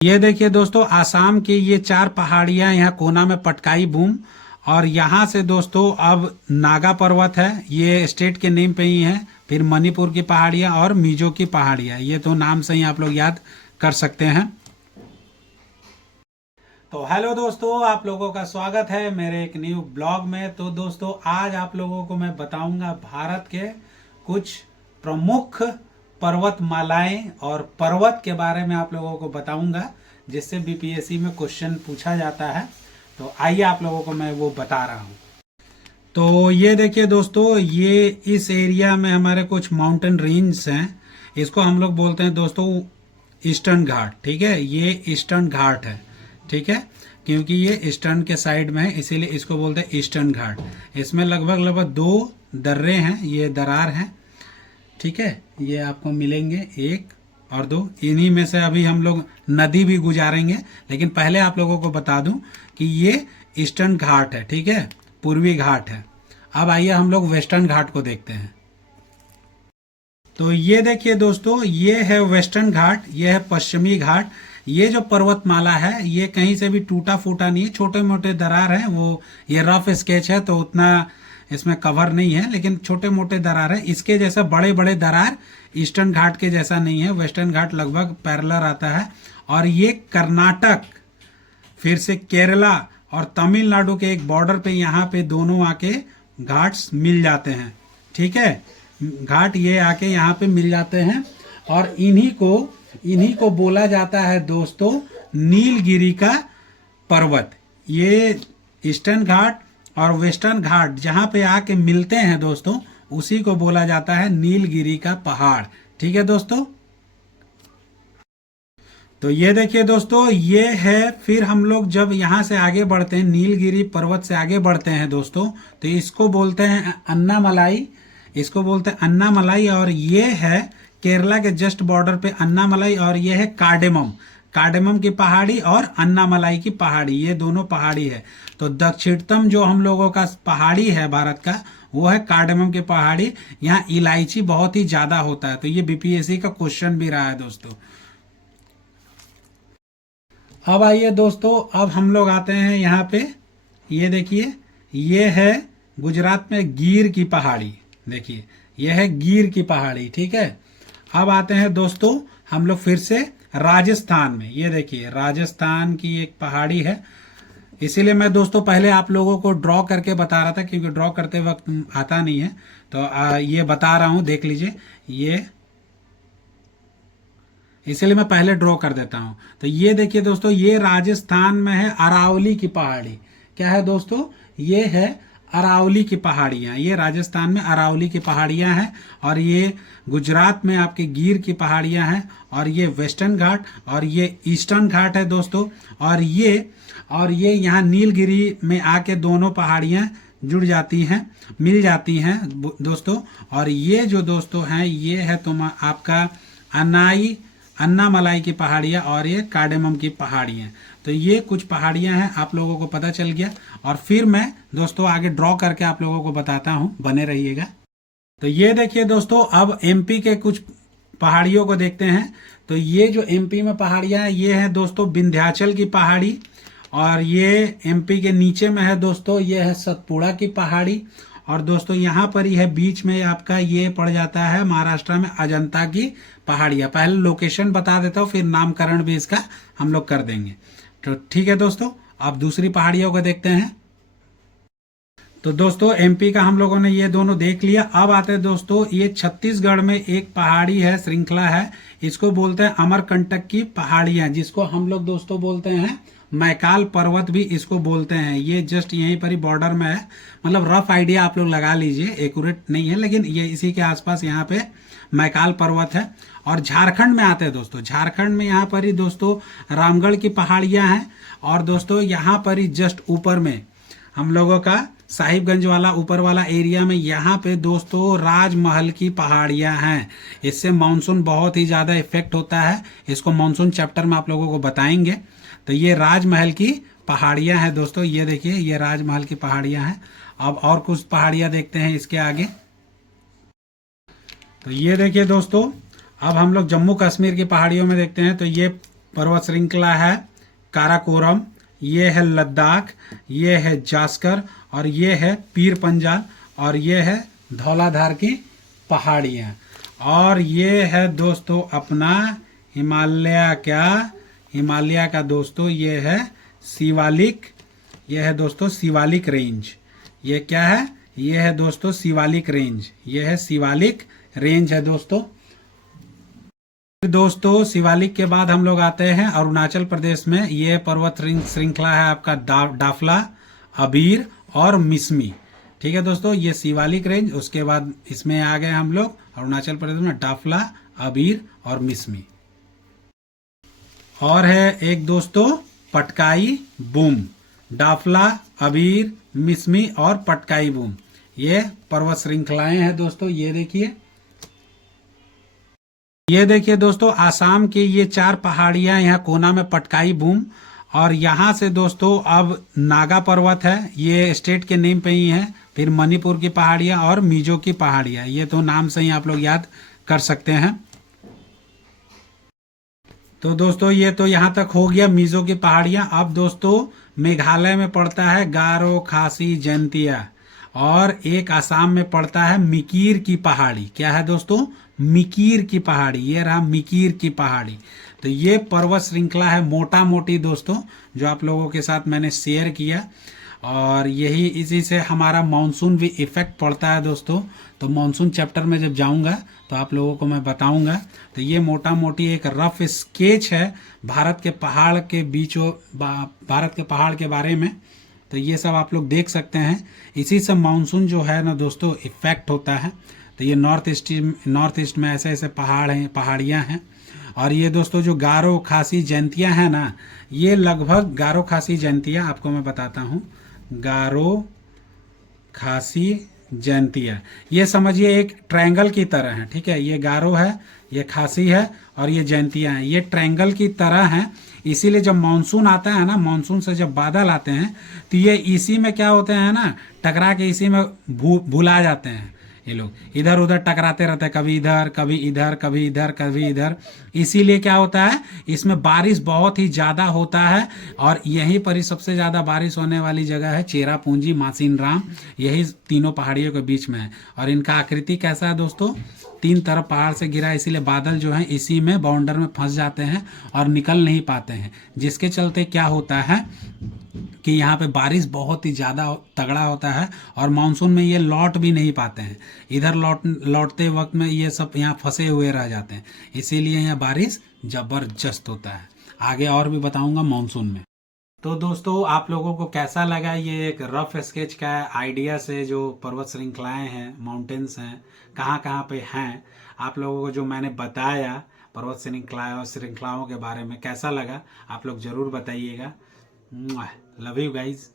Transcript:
ये देखिए दोस्तों, आसाम की ये 4 पहाड़ियां यहाँ कोना में पटकाई बूम। और यहाँ से दोस्तों अब नागा पर्वत है, ये स्टेट के नेम पे ही है। फिर मणिपुर की पहाड़ियां और मिजो की पहाड़ियां, ये तो नाम से ही आप लोग याद कर सकते हैं। तो हेलो दोस्तों, आप लोगों का स्वागत है मेरे एक न्यू ब्लॉग में। तो दोस्तों आज आप लोगों को मैं बताऊंगा भारत के कुछ प्रमुख पर्वतमालाएं और पर्वत के बारे में आप लोगों को बताऊंगा, जिससे बीपीएससी में क्वेश्चन पूछा जाता है। तो आइए आप लोगों को मैं वो बता रहा हूँ। तो ये देखिए दोस्तों, ये इस एरिया में हमारे कुछ माउंटेन रेंज हैं। इसको हम लोग बोलते हैं दोस्तों ईस्टर्न घाट। ठीक है, ये ईस्टर्न घाट है। ठीक है, क्योंकि ये ईस्टर्न के साइड में है इसीलिए इसको बोलते हैं ईस्टर्न घाट। इसमें लगभग लगभग 2 दर्रे हैं, ये दरार हैं। ठीक है, ये आपको मिलेंगे 1 और 2। इन्हीं में से अभी हम लोग नदी भी गुजारेंगे, लेकिन पहले आप लोगों को बता दूं कि ये ईस्टर्न घाट है। ठीक है, पूर्वी घाट है। अब आइए हम लोग वेस्टर्न घाट को देखते हैं। तो ये देखिए दोस्तों, ये है वेस्टर्न घाट, ये है पश्चिमी घाट। ये जो पर्वतमाला है ये कहीं से भी टूटा फूटा नहीं है, छोटे मोटे दरार हैं। वो ये रफ स्केच है तो उतना इसमें कवर नहीं है, लेकिन छोटे मोटे दरार है। इसके जैसा बड़े बड़े दरार ईस्टर्न घाट के जैसा नहीं है। वेस्टर्न घाट लगभग पैरेलल आता है। और ये कर्नाटक, फिर से केरला और तमिलनाडु के एक बॉर्डर पे यहाँ पे दोनों आके घाट्स मिल जाते हैं। ठीक है, घाट ये आके यहाँ पे मिल जाते हैं। और इन्हीं को बोला जाता है दोस्तों नीलगिरी का पर्वत। ये ईस्टर्न घाट और वेस्टर्न घाट जहां पे आके मिलते हैं दोस्तों, उसी को बोला जाता है नीलगिरी का पहाड़। ठीक है दोस्तों, तो ये देखिए दोस्तों, ये है। फिर हम लोग जब यहाँ से आगे बढ़ते हैं, नीलगिरी पर्वत से आगे बढ़ते हैं दोस्तों, तो इसको बोलते हैं अन्नामलाई। इसको बोलते हैं अन्नामलाई। और ये है केरला के जस्ट बॉर्डर पे अन्नामलाई। और ये है कार्डेमम की पहाड़ी और अन्नामलाई की पहाड़ी, ये दोनों पहाड़ी है। तो दक्षिणतम जो हम लोगों का पहाड़ी है भारत का, वो है कार्डेमम की पहाड़ी। यहाँ इलायची बहुत ही ज्यादा होता है, तो ये बीपीएससी का क्वेश्चन भी रहा है दोस्तों। अब आइए दोस्तों, अब हम लोग आते हैं यहाँ पे। ये देखिए, ये है गुजरात में गिर की पहाड़ी। देखिए, ये है गिर की पहाड़ी। ठीक है, अब आते हैं दोस्तों हम लोग फिर से राजस्थान में। ये देखिए, राजस्थान की एक पहाड़ी है। इसीलिए मैं दोस्तों पहले आप लोगों को ड्रॉ करके बता रहा था, क्योंकि ड्रॉ करते वक्त आता नहीं है। तो ये बता रहा हूं, देख लीजिए। ये इसलिए मैं पहले ड्रॉ कर देता हूं। तो ये देखिए दोस्तों, ये राजस्थान में है अरावली की पहाड़ी। क्या है दोस्तों? ये है अरावली की पहाड़ियां। ये राजस्थान में अरावली की पहाड़ियां हैं। और ये गुजरात में आपके गिर की पहाड़ियां हैं। और ये वेस्टर्न घाट और ये ईस्टर्न घाट है दोस्तों। और ये यहाँ नीलगिरी में आके दोनों पहाड़ियां जुड़ जाती हैं, मिल जाती हैं दोस्तों। और ये जो दोस्तों हैं, ये है आपका अन्नामलाई की पहाड़ियां और ये कार्डेमम की पहाड़ियां। तो ये कुछ पहाड़ियां हैं, आप लोगों को पता चल गया। और फिर मैं दोस्तों आगे ड्रॉ करके आप लोगों को बताता हूं, बने रहिएगा। तो ये देखिए दोस्तों, अब एमपी के कुछ पहाड़ियों को देखते हैं। तो ये जो एमपी में पहाड़ियां हैं, ये है दोस्तों विंध्याचल की पहाड़ी। और ये एमपी के नीचे में है दोस्तों, ये है सतपुड़ा की पहाड़ी। और दोस्तों यहाँ पर ही है बीच में आपका, ये पड़ जाता है महाराष्ट्र में अजंता की पहाड़ियाँ। पहले लोकेशन बता देता हूँ, फिर नामकरण भी इसका हम लोग कर देंगे। तो ठीक है दोस्तों, अब दूसरी पहाड़ियों को देखते हैं। तो दोस्तों एमपी का हम लोगों ने ये दोनों देख लिया। अब आते हैं दोस्तों, ये छत्तीसगढ़ में एक पहाड़ी है, श्रृंखला है। इसको बोलते हैं अमरकंटक की पहाड़ियां, जिसको हम लोग दोस्तों बोलते हैं मैकाल पर्वत भी इसको बोलते हैं। ये जस्ट यहीं पर ही बॉर्डर में है। मतलब रफ आइडिया आप लोग लगा लीजिए, एक्यूरेट नहीं है, लेकिन ये इसी के आसपास यहाँ पे मैकाल पर्वत है। और झारखंड में आते हैं दोस्तों, झारखंड में यहाँ पर ही दोस्तों रामगढ़ की पहाड़ियां हैं। और दोस्तों यहाँ पर ही जस्ट ऊपर में हम लोगों का साहिबगंज वाला ऊपर वाला एरिया में, यहाँ पे दोस्तों राजमहल की पहाड़ियां हैं। इससे मानसून बहुत ही ज्यादा इफेक्ट होता है। इसको मानसून चैप्टर में आप लोगों को बताएंगे। तो ये राजमहल की पहाड़ियां हैं दोस्तों। ये देखिए, ये राजमहल की पहाड़ियां हैं। अब और कुछ पहाड़ियां देखते हैं इसके आगे। तो ये देखिए दोस्तों, अब हम लोग जम्मू कश्मीर की पहाड़ियों में देखते हैं। तो ये पर्वत श्रृंखला है काराकोरम, ये है लद्दाख, ये है जास्कर, और ये है पीर पंजाल, और ये है धौलाधार की पहाड़ियाँ, और ये है दोस्तों अपना हिमालय का दोस्तों ये है शिवालिक, ये है दोस्तों शिवालिक रेंज। ये क्या है? ये है दोस्तों शिवालिक रेंज, ये है शिवालिक रेंज है दोस्तों। फिर दोस्तों शिवालिक के बाद हम लोग आते हैं अरुणाचल प्रदेश में। ये पर्वत श्रृंखला है आपका डाफला, अबीर और मिसमी। ठीक है दोस्तों, ये शिवालिक रेंज। उसके बाद इसमें आ गए हम लोग अरुणाचल प्रदेश में डाफला, अबीर और मिसमी। और है एक दोस्तों पटकाई बूम। डाफला, अबीर, मिसमी और पटकाई बूम, ये पर्वत श्रृंखलाएं हैं दोस्तों। ये देखिए दोस्तों आसाम की ये 4 पहाड़ियां, यहाँ कोना में पटकाई बूम, और यहाँ से दोस्तों अब नागा पर्वत है, ये स्टेट के नेम पे ही है। फिर मणिपुर की पहाड़ियां और मिजो की पहाड़ियां, ये तो नाम से ही आप लोग याद कर सकते हैं। तो दोस्तों ये तो यहाँ तक हो गया मिजो की पहाड़ियां। अब दोस्तों मेघालय में पड़ता है गारो, खासी, जैंतिया, और एक आसाम में पड़ता है मिकीर की पहाड़ी। क्या है दोस्तों? मिकीर की पहाड़ी। ये रहा मिकीर की पहाड़ी। तो ये पर्वत श्रृंखला है मोटा मोटी दोस्तों, जो आप लोगों के साथ मैंने शेयर किया। और यही इसी से हमारा मानसून भी इफेक्ट पड़ता है दोस्तों। तो मानसून चैप्टर में जब जाऊंगा तो आप लोगों को मैं बताऊंगा। तो ये मोटा मोटी एक रफ स्केच है भारत के पहाड़ के भारत के पहाड़ के बारे में। तो ये सब आप लोग देख सकते हैं। इसी से मानसून जो है ना दोस्तों इफेक्ट होता है। तो ये नॉर्थ ईस्ट में ऐसे ऐसे पहाड़ हैं, पहाड़ियाँ हैं। और ये दोस्तों जो गारो, खासी, जैंतिया है ना, ये लगभग गारो, खासी, जैंतिया आपको मैं बताता हूँ। गारो, खासी, जैंतिया, ये समझिए एक ट्रायंगल की तरह है। ठीक है, ये गारो है, ये खासी है और ये जैंतिया है। ये ट्रायंगल की तरह है। इसीलिए जब मानसून आता है ना, मानसून से जब बादल आते हैं तो ये इसी में क्या होते हैं ना, टकरा के इसी में भुला जाते हैं। ये लोग इधर उधर टकराते रहते हैं, कभी इधर कभी इधर, कभी इधर कभी इधर। इसीलिए क्या होता है, इसमें बारिश बहुत ही ज़्यादा होता है। और यहीं पर ही सबसे ज़्यादा बारिश होने वाली जगह है चेरापूंजी, मासिन राम, यही तीनों पहाड़ियों के बीच में है। और इनका आकृति कैसा है दोस्तों, 3 तरफ पहाड़ से घिरा है। इसीलिए बादल जो है इसी में बाउंडर में फंस जाते हैं और निकल नहीं पाते हैं, जिसके चलते क्या होता है कि यहाँ पे बारिश बहुत ही ज़्यादा तगड़ा होता है। और मानसून में ये लौट भी नहीं पाते हैं, इधर लौटते वक्त में ये सब यहाँ फंसे हुए रह जाते हैं। इसीलिए यहाँ बारिश ज़बरदस्त होता है। आगे और भी बताऊंगा मानसून में। तो दोस्तों आप लोगों को कैसा लगा ये एक रफ स्केच का आइडिया से, जो पर्वत श्रृंखलाएं हैं, माउंटेन्स हैं, कहाँ कहाँ पे हैं, आप लोगों को जो मैंने बताया पर्वत श्रृंखलाओं के बारे में, कैसा लगा आप लोग ज़रूर बताइएगा। Love you guys.